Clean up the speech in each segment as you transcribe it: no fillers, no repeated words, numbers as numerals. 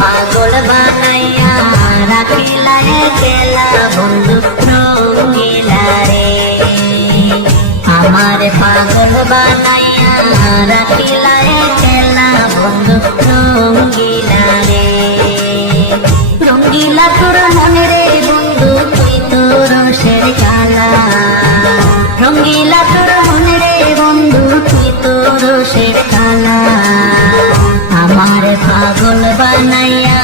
পাগল বানাইয়া রাখিলা একলা বন্ধু রঙ্গিলা রে। আমারে পাগল বানাইয়া রাখিলা একলা বন্ধু রঙ্গিলা রে। রঙ্গিলা তোর মনে রে বন্ধু তুই তো রসের কালা। রঙ্গিলা তোর মনে রে বন্ধু তুই তো রসের কালা। আমারে পাগল বানাইয়া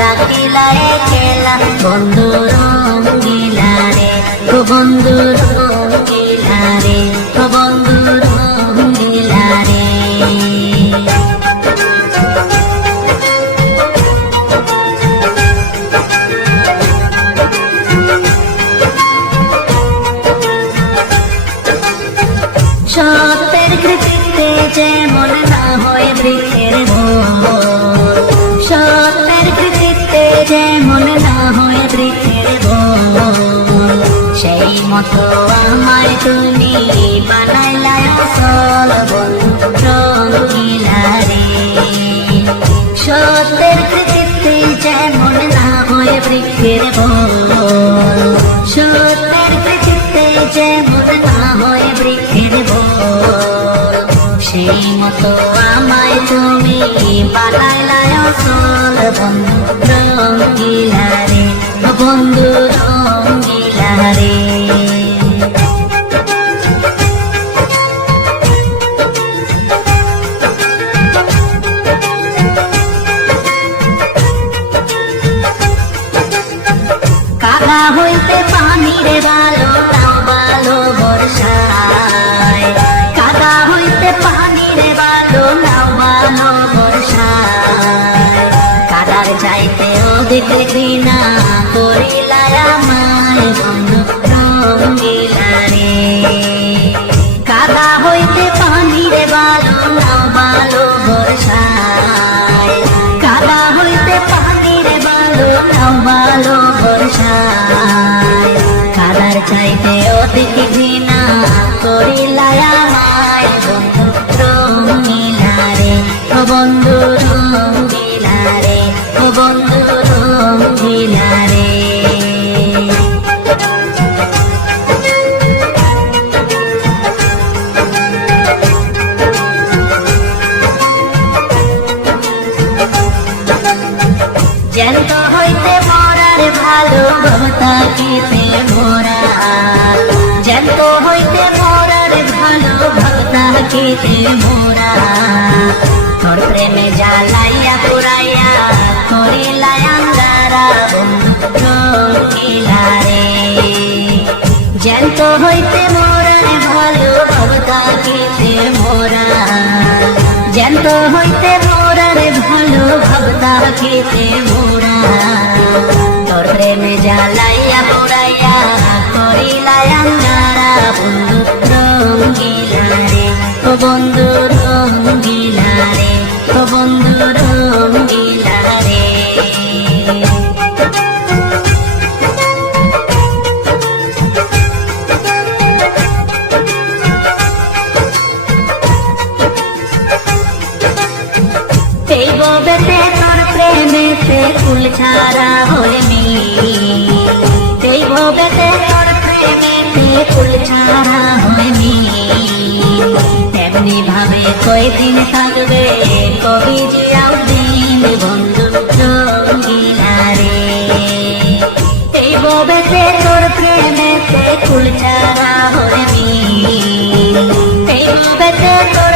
রাখিলা একলা বন্ধু রঙ্গিলা রে। ও বন্ধু রঙ্গিলা রে, ও বন্ধু রঙ্গিলা রে। সত্যের কৃতিত্বে যেমন না হয় বৃক্ষের ভোর। সত্যের কৃতিত্বে যেমন না হয় বৃক্ষের ভোর। সেই মতো আমায় তুমি বানাইলা আসল বন্ধু রঙ্গিলা রে। সত্যের কৃতিত্বে যেমন না হয় বৃক্ষের ভোর। সত্যের কৃতিত্বে যেমন না হয় বৃক্ষের ভোর। সেই মতো আমায় তুমি বানাইলা আসল বন্ধু রঙ্গিলা রে, বন্ধু রঙ্গিলা রে। কাদা হইতে পানির ভালো নাও ভালো বর্ষায়। কাদা হইতে পানির ভালো নাও ভালো বর্ষায়। কাদার চাইতে অধিক ঘৃণা করিলা আমায় বন্ধু রঙ্গিলা রে। কাদা হইতে পানির ভালো নাও ভালো বর্ষায়। কাদা হইতে পানির ভালো নাও ভালো বর্ষায়। কাদার চাইতে অধিক ঘৃণা করিলা আমায় বন্ধু রঙ্গিলা রে, ও বন্ধু রঙ্গিলা রে, ও বন্ধু রঙ্গিলা রে। জ্যান্ত হইতে মরার ভালো ভক্তাকিতে মোরা। জ্যান্ত হইতে মরার ভালো ভক্তাকিতে মোরা। তোর প্রেমে জ্বালাইয়া পুরাইয়া করিলা আন্ধারা বন্ধু রঙ্গিলা রে। জ্যান্ত হইতে মরার ভালো ভক্তাকিতে মোরা। জ্যান্ত হইতে মরার ভালো ভক্তাকিতে মোরা। তোর প্রেমে জ্বালাইয়া পুরাইয়া করিলা আন্ধারা বন্ধু রঙ্গিলা রে, ও বন্ধু রঙ্গিলা রে, ও বন্ধু রঙ্গিলা রে। এই ববেতে তোর প্রেমেতে ফুল ছাড়া হয়ে মি। এই ববেতে তোর প্রেমেতে ফুল ছাড়া হয়ে মি। তেমনি ভাবে কয়দিন থাকবে কবি জিয়াও দিন বন্ধু রঙ্গিলা রে। এই ববেতে তোর প্রেমেতে ফুল ছাড়া হয়ে মি। এই ববেতে তোর